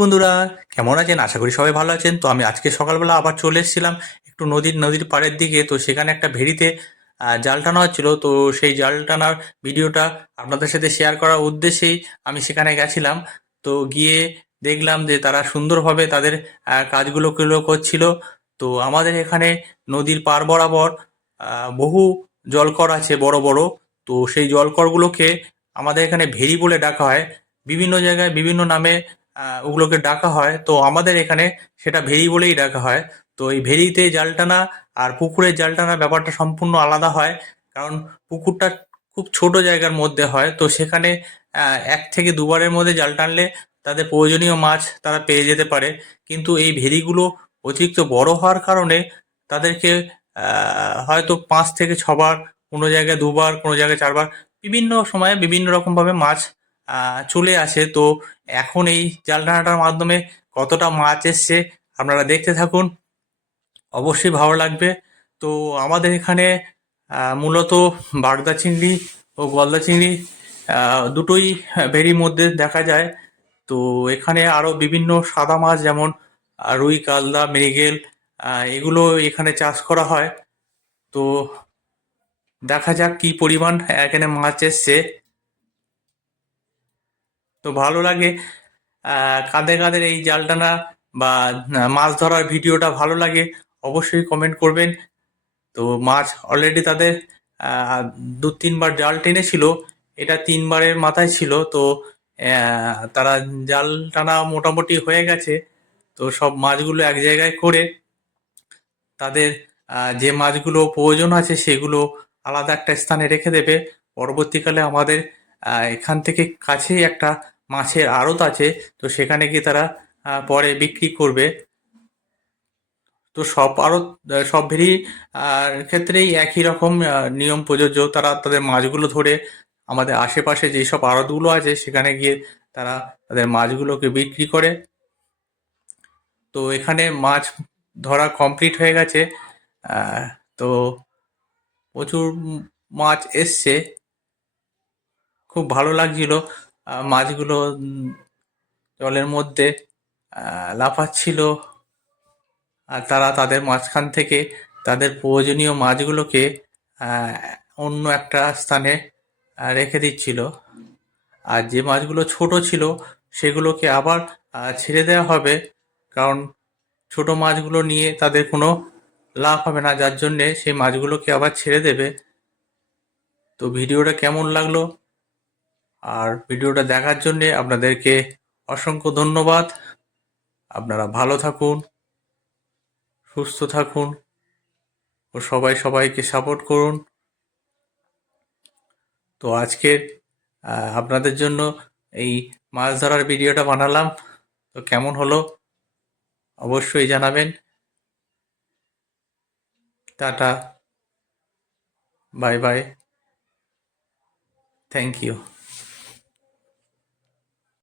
বন্ধুরা, কেমন আছেন? আশা করি সবাই ভালো আছেন। তো আমি আজকে সকালবেলা আবার চলে এসেছিলাম একটু নদীর নদীর পাড়ের দিকে। তো সেখানে একটা ভেড়িতে জাল টানা হচ্ছিল। তো সেই জাল টানার ভিডিওটা আপনাদের সাথে শেয়ার করার উদ্দেশ্যেই আমি সেখানে গেছিলাম। তো গিয়ে দেখলাম যে তারা সুন্দরভাবে তাদের কাজগুলো গুলো করছিল। তো আমাদের এখানে নদীর পার বরাবর বহু জলকর আছে বড় বড়। তো সেই জলকরগুলোকে আমাদের এখানে ভেড়ি বলে ডাকা হয়। বিভিন্ন জায়গায় বিভিন্ন নামে ওগুলোকে ডাকা হয়। তো আমাদের এখানে সেটা ভেরি বলেই ডাকা হয়। তো এই ভেরিতে জাল টানা আর পুকুরের জাল টানার ব্যাপারটা সম্পূর্ণ আলাদা হয়। কারণ পুকুরটা খুব ছোট জায়গার মধ্যে হয়। তো সেখানে এক থেকে দুবারের মধ্যে জাল টানলে তাদের প্রয়োজনীয় মাছ তারা পেয়ে যেতে পারে। কিন্তু এই ভেরিগুলো অতিরিক্ত বড় হওয়ার কারণে তাদেরকে হয়তো পাঁচ থেকে ছবার কোনো জায়গায় দুবার, কোনো জায়গায় চারবার বিভিন্ন সময়ে বিভিন্ন রকমভাবে মাছ চলে আসে। তো এখন এই জাল টানাটার মাধ্যমে কতটা মাছ এসছে আপনারা দেখতে থাকুন। অবশ্যই ভালো লাগবে। তো আমাদের এখানে মূলত বাগদা চিংড়ি ও গলদা চিংড়ি দুটোই ভেরির মধ্যে দেখা যায়। তো এখানে আরও বিভিন্ন সাদা মাছ যেমন রুই, কালদা, মৃগেল এগুলো এখানে চাষ করা হয়। তো দেখা যাক কি পরিমাণ এখানে মাছ এসছে। তো ভালো লাগে। কাঁধে কাঁধের এই জাল টানা বা মাছ ধরার ভিডিওটা ভালো লাগে, অবশ্যই কমেন্ট করবেন। তো মাছ অলরেডি তাদের দু তিনবার জাল টেনেছিল, এটা তিনবারের মাথায় ছিল, তো তারা জাল টানা মোটামুটি হয়ে গেছে। তো সব মাছগুলো এক জায়গায় করে তাদের যে মাছগুলো প্রয়োজন আছে সেগুলো আলাদা একটা স্থানে রেখে দেবে। পরবর্তীকালে আমাদের এখান থেকে কাছেই একটা মাছের আড়ত আছে, তো সেখানে গিয়ে তারা পরে বিক্রি করবে। তো সব আড়ত সব ভেরি ক্ষেত্রেই একই রকম নিয়ম প্রযোজ্য। তারা তাদের মাছগুলো ধরে আমাদের আশেপাশে যেসব আড়তগুলো আছে, সেখানে গিয়ে তারা তাদের মাছগুলোকে বিক্রি করে। তো এখানে মাছ ধরা কমপ্লিট হয়ে গেছে। তো প্রচুর মাছ এসছে। খুব ভালো লাগছিল। মাছগুলো জলের মধ্যে লাফাচ্ছিল। আর তারা তাদের মাঝখান থেকে তাদের প্রয়োজনীয় মাছগুলোকে অন্য একটা স্থানে রেখে দিচ্ছিল। আর যে মাছগুলো ছোট ছিল, সেগুলোকে আবার ছেড়ে দেওয়া হবে। কারণ ছোট মাছগুলো নিয়ে তাদের কোনো লাভ হবে না। যার জন্যে সেই মাছগুলোকে আবার ছেড়ে দেবে। তো ভিডিওটা কেমন লাগল? আর ভিডিওটা দেখার জন্যে আপনাদেরকে অসংখ্য ধন্যবাদ। আপনারা ভালো থাকুন, সুস্থ থাকুন ও সবাই সবাইকে সাপোর্ট করুন। তো আজকের আপনাদের জন্য এই মাছ ধরার ভিডিওটা বানালাম। তো কেমন হলো? অবশ্যই জানাবেন। Ta-ta. Bye bye. Thank you